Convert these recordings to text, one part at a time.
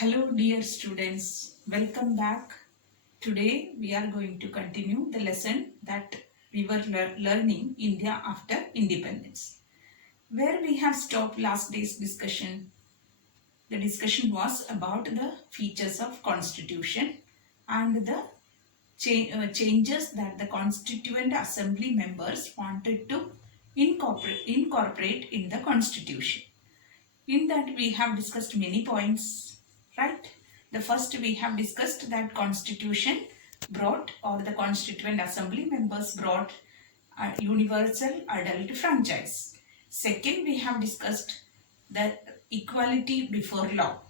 Hello dear students, welcome back. Today we are going to continue the lesson that we were learning India after independence. Where we have stopped last day's discussion, the discussion was about the features of constitution and the changes that the constituent assembly members wanted to incorporate in the constitution. In that we have discussed many points, right? The first we have discussed that constitution brought, or the constituent assembly members brought, a universal adult franchise. Second, we have discussed the equality before law.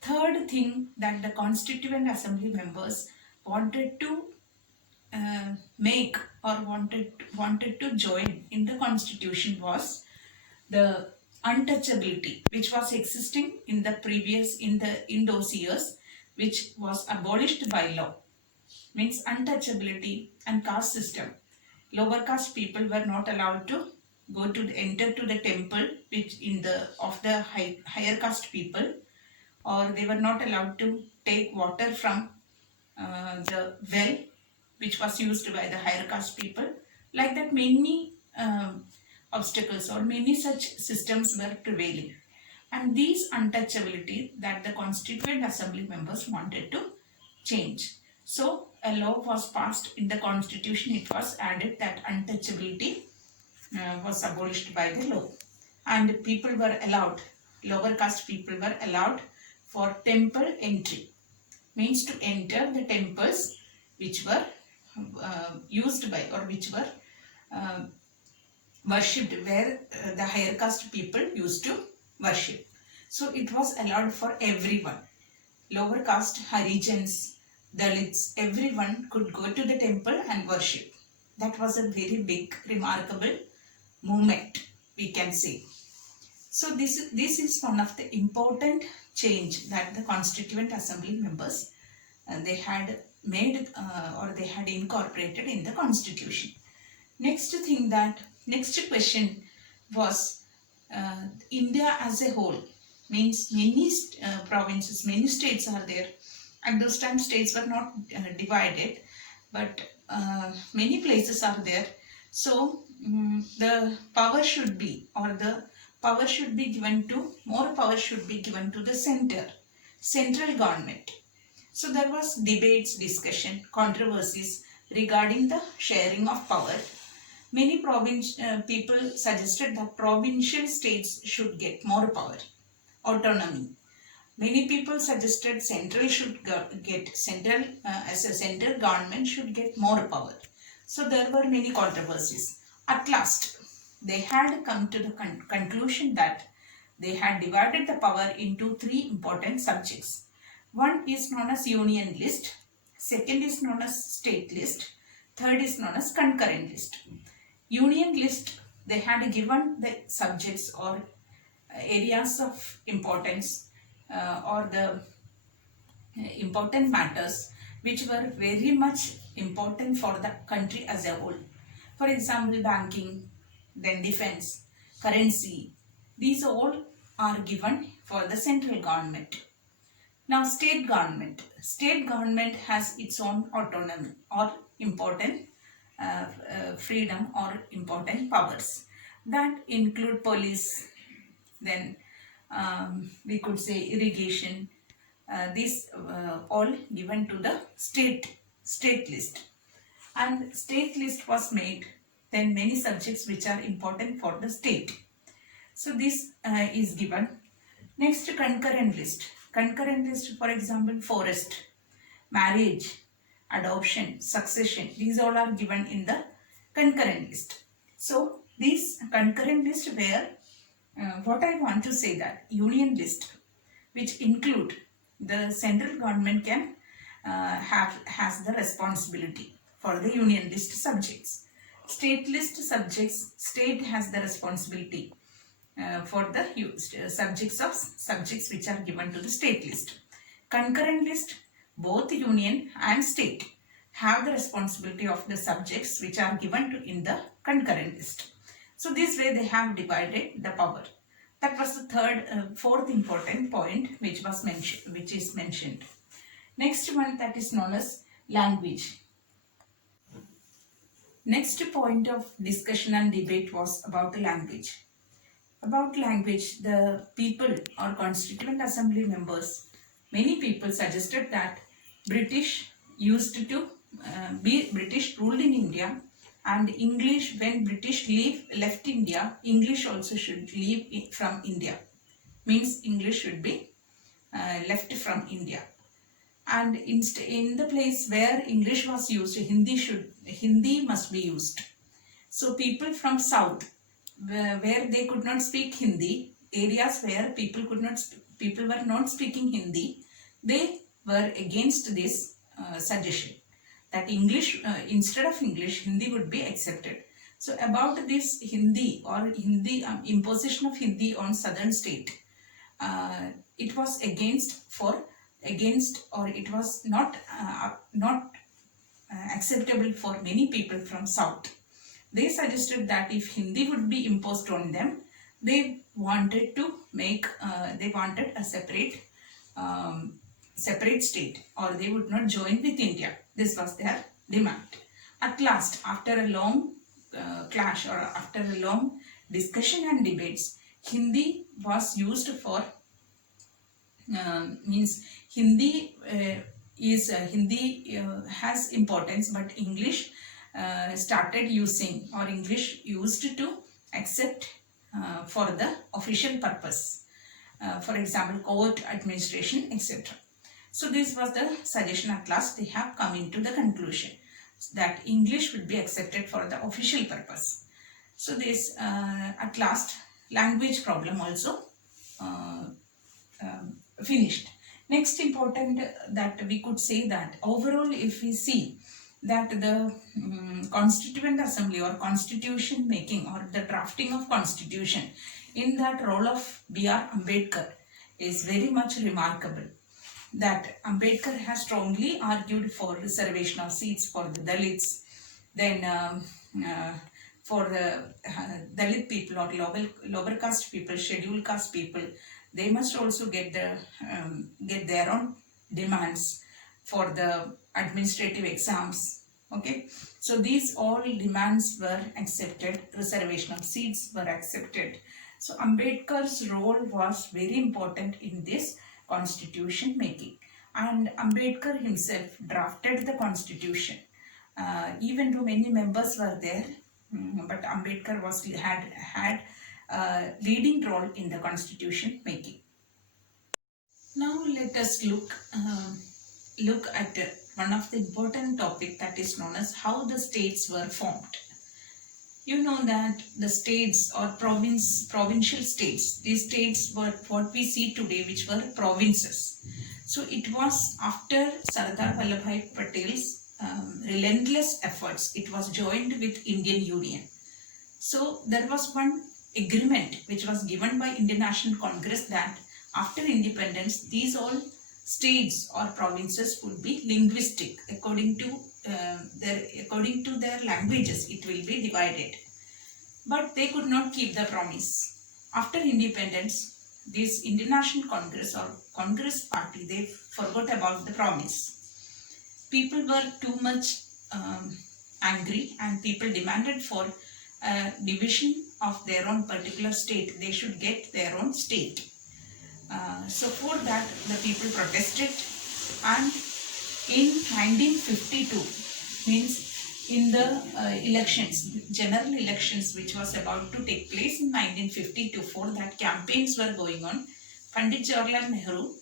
Third thing that the constituent assembly members wanted to make, or wanted to join in the constitution was the untouchability, which was existing in the previous, in those years, which was abolished by law. Means untouchability and caste system. Lower caste people were not allowed to enter to the temple, which in the of the higher caste people, or they were not allowed to take water from the well, which was used by the higher caste people. Like that, many obstacles or many such systems were prevailing. And these untouchability that the Constituent Assembly members wanted to change. So a law was passed in the constitution. It was added that untouchability was abolished by the law. And people were allowed, lower caste people were allowed for temple entry. Means to enter the temples which were used by, or which were worshipped, where the higher caste people used to worship. So it was allowed for everyone. Lower caste, Harijans, Dalits, everyone could go to the temple and worship. That was a very big, remarkable movement, we can say. So this is one of the important change that the Constituent Assembly members they had made, or they had incorporated in the constitution. Next question was India as a whole. Means many provinces, many states are there. At those times states were not divided, but many places are there. So the power should be, or the power should be given to, more power should be given to the central government. So there was debates, discussion, controversies regarding the sharing of power. Many people suggested that provincial states should get more power, autonomy. Many people suggested central should get as a central government should get more power. So there were many controversies. At last, they had come to the conclusion that they had divided the power into three important subjects. One is known as union list, second is known as state list, third is known as concurrent list. Union list, they had given the subjects or areas of importance, or the important matters which were very much important for the country as a whole. For example, banking, then defense, currency, these all are given for the central government. Now state government has its own autonomy or important freedom or important powers that include police, then we could say irrigation, these all given to the state list. And state list was made, then many subjects which are important for the state. So this is given. Next, concurrent list. Concurrent list, for example, forest, marriage, adoption, succession, these all are given in the concurrent list. So these concurrent list were, what I want to say, that union list, which include the central government can has the responsibility for the union list subjects. State list subjects, state has the responsibility for the subjects which are given to the state list. Concurrent list, both union and state have the responsibility of the subjects which are given to in the concurrent list. So this way they have divided the power. That was the fourth important point which which is mentioned. Next one, that is known as language. Next point of discussion and debate was about the language. About language, the people or Constituent Assembly members, many people suggested that British used to be British ruled in India, and English, when British left India, English also should leave from India. Means English should be left from India. And in the place where English was used, Hindi must be used. So people from south, where they could not speak Hindi, areas where people were not speaking Hindi, they were against this suggestion that English, instead of English, Hindi would be accepted. So about this Hindi or imposition of Hindi on southern state, it was or it was not acceptable for many people from south. They suggested that if Hindi would be imposed on them, they wanted a separate state, or they would not join with India. This was their demand. At last, after a long clash or after a long discussion and debates, Hindi was used for Hindi has importance, but English started using, or English used to accept for the official purpose, for example court administration, etc. So this was the suggestion. At last they have come into the conclusion that English would be accepted for the official purpose. So this at last language problem also finished. Next important that we could say that overall, if we see that the Constituent Assembly or constitution making or the drafting of constitution, in that role of B.R. Ambedkar is very much remarkable. That Ambedkar has strongly argued for reservation of seats for the Dalits, then for the Dalit people or lower caste people, scheduled caste people, they must also get their own demands for the administrative exams. Okay, so these all demands were accepted, reservation of seats were accepted. So Ambedkar's role was very important in this constitution making, and Ambedkar himself drafted the constitution. Even though many members were there, but Ambedkar had a leading role in the constitution making. Now let us look at one of the important topic, that is known as how the states were formed. You know that the states or provincial states, these states were what we see today, which were provinces. So it was after Sardar Vallabhbhai Patel's relentless efforts, it was joined with Indian Union. So there was one agreement which was given by Indian National Congress that after independence, these all states or provinces would be linguistic according to their languages. It will be divided, but they could not keep the promise. After independence, this Indian National Congress or Congress party, they forgot about the promise. People were too much angry, and people demanded for a division of their own particular state. They should get their own state. So for that the people protested, and in 1952, means in the general elections which was about to take place in 1952, for that campaigns were going on. Pandit Jawaharlal Nehru,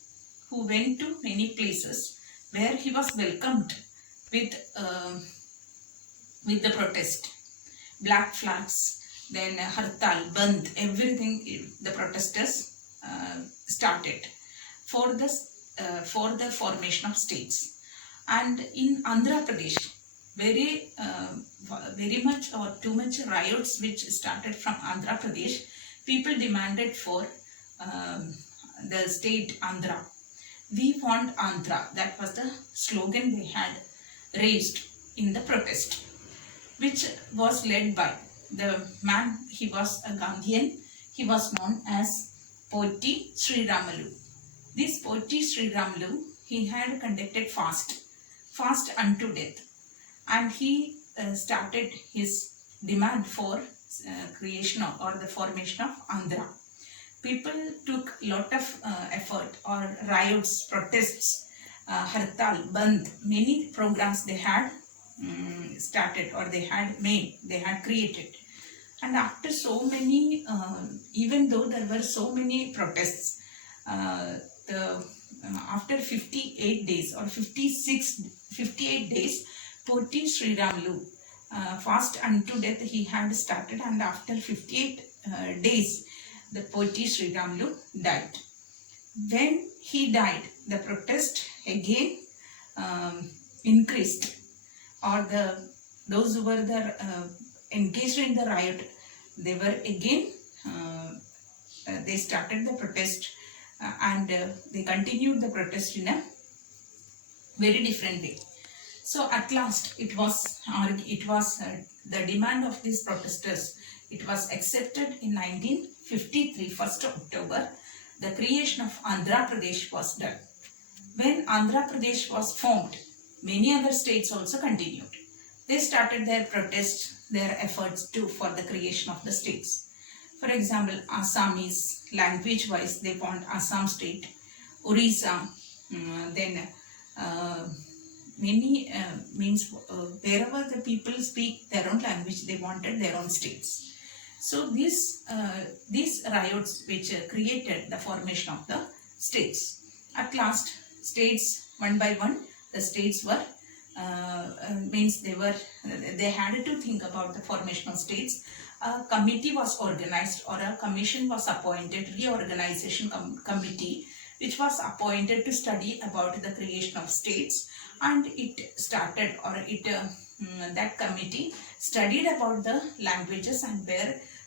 who went to many places where he was welcomed with the protest, black flags, then Hartal, Bandh, everything, the protesters started for the formation of states. And in Andhra Pradesh, very much or too much riots which started from Andhra Pradesh. People demanded for the state Andhra. We want Andhra. That was the slogan they had raised in the protest, which was led by the man. He was a Gandhian. He was known as Potti Sri Ramalu. This Poti Sri Ramlu, he had conducted fast unto death, and he started his demand for creation of, or the formation of Andhra. People took lot of effort, or riots, protests, hartal, bandh, many programs they had started, or they had created. And after so many, even though there were so many protests, the after 58 days or 58 days, Poti Sri Ramlu, fast unto death he had started, and after 58 days, the Poti Sri Ramlu died. When he died, the protest again increased, or those who were engaged in the riot, they were again they started the protest, and they continued the protest in a very different way. So at last it was the demand of these protesters, it was accepted in 1953, 1st of October. The creation of Andhra Pradesh was done. When Andhra Pradesh was formed, many other states also continued. They started their protests, their efforts for the creation of the states. For example, Assamese, language-wise, they want Assam state. Orissa, then many means wherever the people speak their own language, they wanted their own states. So these riots which created the formation of the states. At last, states one by one, the states were means they had to think about the formation of states. A committee was organized, or a commission was appointed, reorganization committee, which was appointed to study about the creation of states, and it started, or that committee studied about the languages and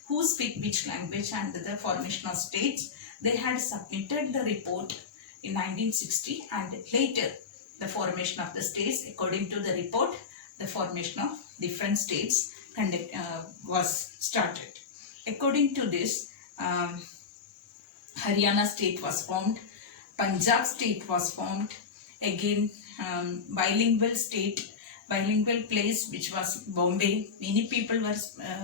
who speak which language and the formation of states. They had submitted the report in 1960, and later the formation of the states, according to the report, the formation of different states was started. According to this, Haryana state was formed, Punjab state was formed, again bilingual place which was Bombay. Many people were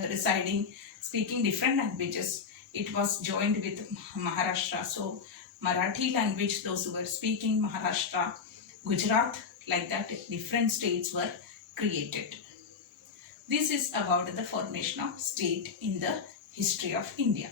residing, speaking different languages. It was joined with Maharashtra. So Marathi language, those who were speaking, Maharashtra, Gujarat, like that, different states were created. This is about the formation of state in the history of India.